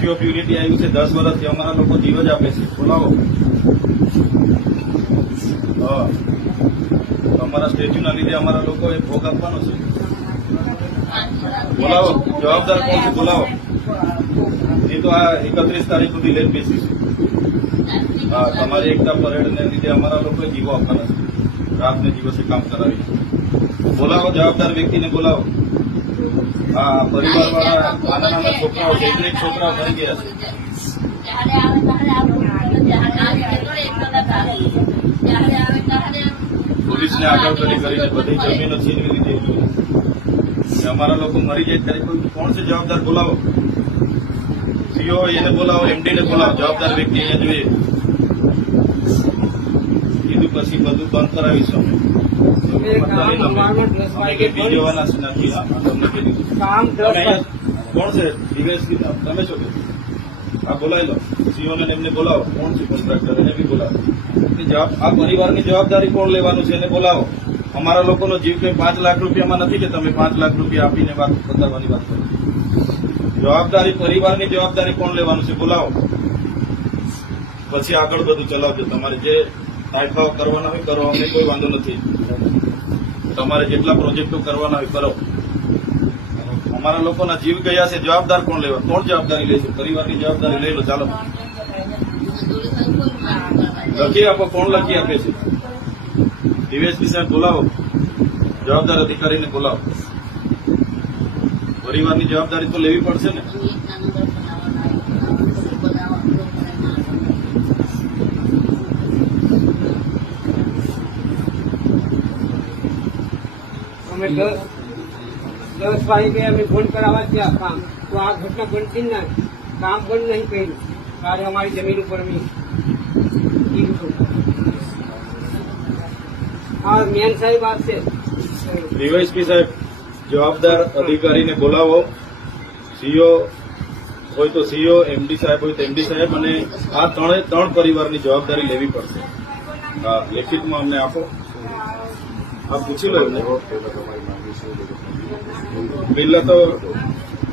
Statue of unity આવ્યું છે. દસ વર્ષથી અમારા લોકો જીવ જ આપે છે. બોલાવો. હા. અમારા સ્ટેચ્યુના લીધે અમારા લોકોએ ભોગ આપવાનો છે. બોલાવો. જવાબદાર કોણ છે? બોલાવો. એ તો આ એકત્રીસ તારીખ સુધી લેટ છે હા, તમારી એકતા પરેડને લીધે અમારા લોકોએ જીવો આપવાના છે. રાતને દિવસે કામ કરાવી બોલાવો, જવાબદાર વ્યક્તિને બોલાવો. હા પરિવાર નાના નાના છોકરાઓ એક છોકરાઓ મરી ગયા છે. પોલીસને આગળ કરી કરીને બધી જમીનો છીનવી લીધી અમારા લોકો મરી જાય ત્યારે કોણ છે જવાબદાર બોલાવો? સીઓ એને બોલાવો એમડીને બોલાવો. જવાબદાર વ્યક્તિ અહીંયા જોઈએ. કીધું પછી બધું બંધ કરાવીશું અમે. કામ કોણ છે તમે છો આ બોલાવી લો સીઓ ને એમને બોલાવો કોણ છે કોન્ટ્રાક્ટર એને બી બોલાવો જવાબ આ પરિવારની જવાબદારી કોણ લેવાનું છે એને બોલાવો અમારા લોકોનો જીવ કંઈ પાંચ લાખ રૂપિયામાં નથી કે તમે પાંચ લાખ રૂપિયા આપીને વાત બતાવવાની વાત કરો જવાબદારી પરિવારની જવાબદારી કોણ લેવાનું છે બોલાવો. પછી આગળ બધું ચલાવજો. તમારે જે તાયફાઓ કરવાના હોય, કરો. અમને કોઈ વાંધો નથી. તમારે જેટલા પ્રોજેક્ટો કરવાના હોય, કરો. અમારા લોકોના જીવ ગયા છે, જવાબદાર કોણ લેવા? કોણ જવાબદારી લેશે પરિવારની જવાબદારી લઈ લો, ચાલો. લખી આપો, કોણ લખી આપે છે? ડીવીએસપી સાહેબ બોલાવો. જવાબદાર અધિકારીને બોલાવો. પરિવારની જવાબદારી તો લેવી પડશે ને. અમે દસ વાગે અમે ફોન કરાવવા ગયા કામ. તો આ ઘટના બનતી જ ના કામ બંધ નહીં કર્યું. ત્યારે અમારી જમીન ઉપર અમે હા, મેન સાહેબ આવશે ડીવાયસપી સાહેબ, જવાબદાર અધિકારીને બોલાવો. સીઓ હોય તો સીઓ, એમડી સાહેબ હોય તો એમડી સાહેબ અને આ ત્રણે ત્રણ પરિવારની જવાબદારી લેવી પડશે. લેખિતમાં અમને આપો. આ પૂછી લો એમને. પહેલા તો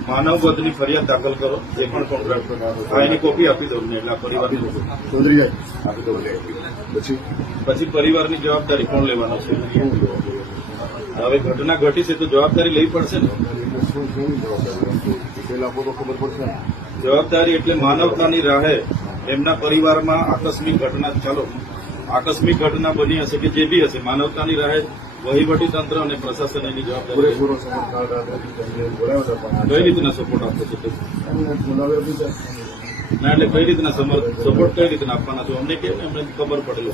માનવ વધની ફરિયાદ દાખલ કરો. એ પણ કોન્ટ્રાક્ટર હા એની કોપી આપી દઉં એટલે આ પરિવારની ચૌધરી આપી દઉં પછી? પછી પરિવારની જવાબદારી કોણ લેવાનો છે? હવે ઘટના ઘટી છે તો જવાબદારી લેવી ને ખબર પડશે ને. જવાબદારી એટલે માનવતાની રાહે એમના પરિવારમાં આકસ્મિક ઘટના ચાલો આકસ્મિક ઘટના બની હશે કે જે બી હશે માનવતાની રાહે વહીવટી તંત્ર અને પ્રશાસન એની જવાબદારી પૂરેપૂરો સમજ બોલાવ્યા કઈ રીતના સપોર્ટ આપવો છે. ના એટલે કઈ રીતના સપોર્ટ કઈ રીતના આપવાના છો? અમને કેમ એમને ખબર પડેલો